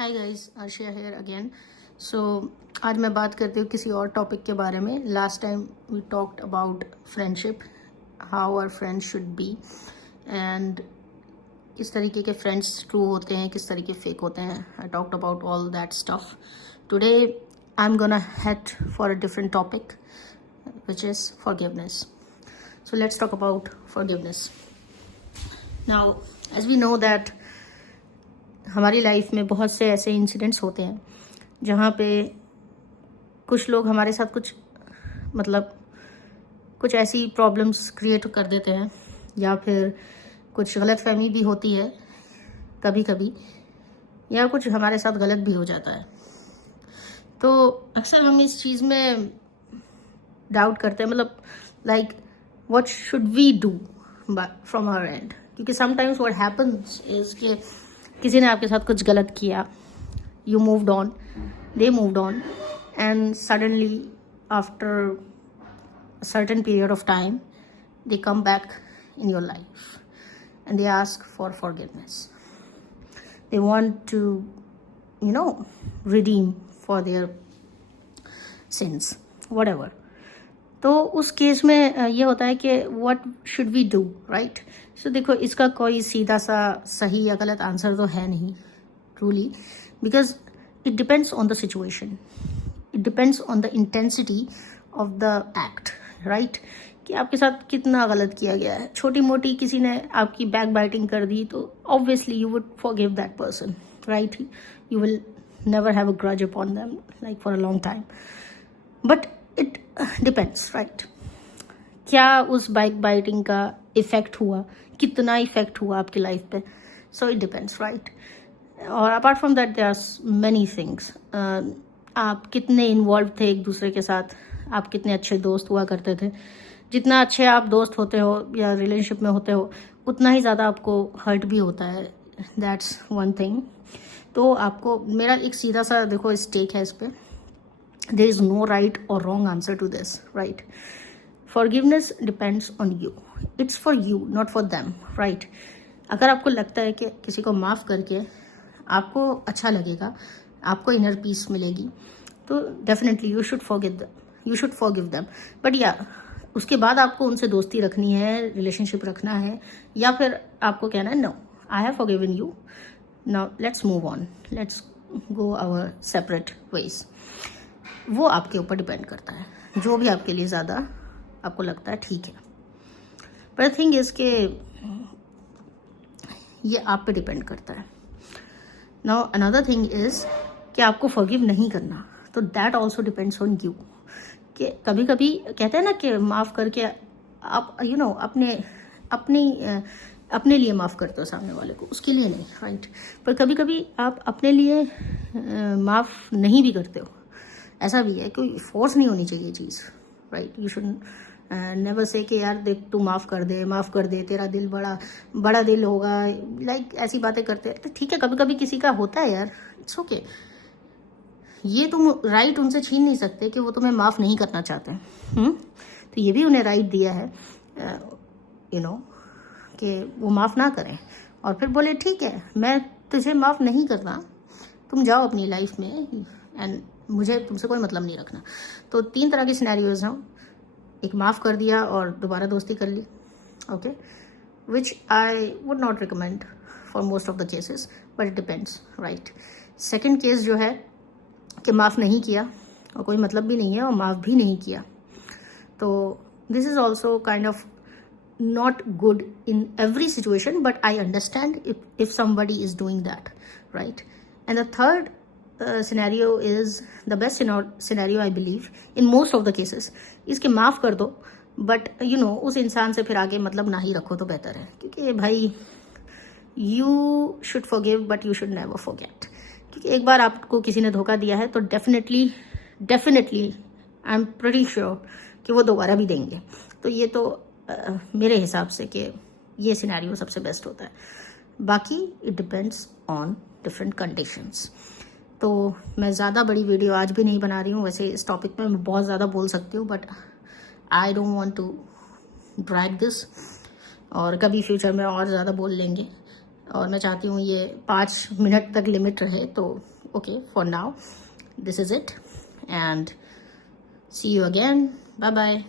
Hi guys, Aashiya here again. So आज मैं बात करती हूँ किसी और टॉपिक के बारे में। Last time we talked about friendship, how our friends should be and किस तरीके के फ्रेंड्स ट्रू होते हैं, किस तरीके फेक होते हैं। I talked about all that stuff. Today I am gonna head for a different topic which is forgiveness. So let's talk about forgiveness. Now, as we know that हमारी life में बहुत से ऐसे इंसिडेंट्स होते हैं जहाँ पे कुछ लोग हमारे साथ कुछ ऐसी प्रॉब्लम्स क्रिएट कर देते हैं, या फिर कुछ गलतफहमी भी होती है कभी कभी, या कुछ हमारे साथ गलत भी हो जाता है। तो अक्सर हम इस चीज़ में डाउट करते हैं, like what should we do from our end. क्योंकि समटाइम्स व्हाट हैपन्स इज कि किसी ने आपके साथ कुछ गलत किया, you moved on, they moved on, and suddenly after a certain period of time they come back in your life and they ask for forgiveness. They want to redeem for their sins, whatever. तो उस case में ये होता है कि what should we do, right? So देखो, इसका कोई सीधा सा सही या गलत आंसर तो है नहीं truly, because it depends on the situation, it depends on the intensity of the act, right कि आपके साथ कितना गलत किया गया है। छोटी मोटी किसी ने आपकी बैक बाइटिंग कर दी तो obviously you would forgive that person, right? You will never have a grudge upon them like for a long time, but it depends, right? क्या उस बैक बाइटिंग का इफेक्ट हुआ, कितना इफेक्ट हुआ आपकी लाइफ पे, सो इट डिपेंड्स, राइट? और apart from that there are many things. आप कितने इन्वॉल्व थे एक दूसरे के साथ, आप कितने अच्छे दोस्त हुआ करते थे। जितना अच्छे आप दोस्त होते हो या रिलेशनशिप में होते हो, उतना ही ज़्यादा आपको हर्ट भी होता है। That's one thing. तो आपको मेरा एक सीधा सा देखो स्टेक है इस पर। देयर इज़ नो राइट और wrong answer to this, right? Forgiveness depends on you, it's for you not for them, right? अगर आपको लगता है कि किसी को माफ़ करके आपको अच्छा लगेगा, आपको इनर पीस मिलेगी, तो definitely you should forgive them. But या उसके बाद आपको उनसे दोस्ती रखनी है, रिलेशनशिप रखना है, या फिर आपको कहना है no, I have forgiven you, now let's move on, let's go our separate ways. वो आपके ऊपर डिपेंड करता है, जो भी आपके लिए ज़्यादा आपको लगता है ठीक है। पर थिंग इज के ये आप पे डिपेंड करता है। नाउ अनदर थिंग इज कि आपको फॉरगिव नहीं करना, तो that also depends on you. कि कभी कभी कहते हैं ना कि माफ़ करके आप अपने लिए माफ़ करते हो सामने वाले को, उसके लिए नहीं, राइट? पर कभी कभी आप अपने लिए माफ़ नहीं भी करते हो। ऐसा भी है, कोई फोर्स नहीं होनी चाहिए चीज़, right? You should never say कि यार देख तू माफ़ कर दे, तेरा दिल बड़ा दिल होगा, लाइक ऐसी बातें करते हैं। तो ठीक है, कभी कभी किसी का होता है यार, इट्स ओके। ये तुम राइट उनसे छीन नहीं सकते कि वो तुम्हें माफ़ नहीं करना चाहते। तो ये भी उन्हें राइट दिया है कि वो माफ़ ना करें और फिर बोले ठीक है मैं तुझे माफ़ नहीं करता, तुम जाओ अपनी लाइफ में एंड मुझे तुमसे कोई मतलब नहीं रखना। तो 3 तरह की सिनेरियोज हैं। एक माफ़ कर दिया और दोबारा दोस्ती कर ली, okay, which I would not recommend for most of the cases, but it depends, right? Second case जो है कि माफ़ नहीं किया और कोई मतलब भी नहीं है और माफ़ भी नहीं किया, तो this is also kind of not good in every situation, but I understand if somebody is doing that, right? And the third scenario is the best scenario, I believe, in most of the cases, इसके माफ़ कर दो, but उस इंसान से फिर आगे मतलब ना ही रखो तो बेहतर है। क्योंकि भाई you should forgive but you should never forget. क्योंकि एक बार आपको किसी ने धोखा दिया है तो definitely I am pretty sure कि वो दोबारा भी देंगे। तो ये तो मेरे हिसाब से कि ये सिनेरियो सबसे बेस्ट होता है। बाकी it depends on different conditions. तो मैं ज़्यादा बड़ी वीडियो आज भी नहीं बना रही हूँ। वैसे इस टॉपिक में मैं बहुत ज़्यादा बोल सकती हूँ, but I don't want to drag this, और कभी फ्यूचर में और ज़्यादा बोल लेंगे। और मैं चाहती हूँ ये 5 मिनट तक लिमिट रहे। तो okay, for now this is it and see you again, bye bye.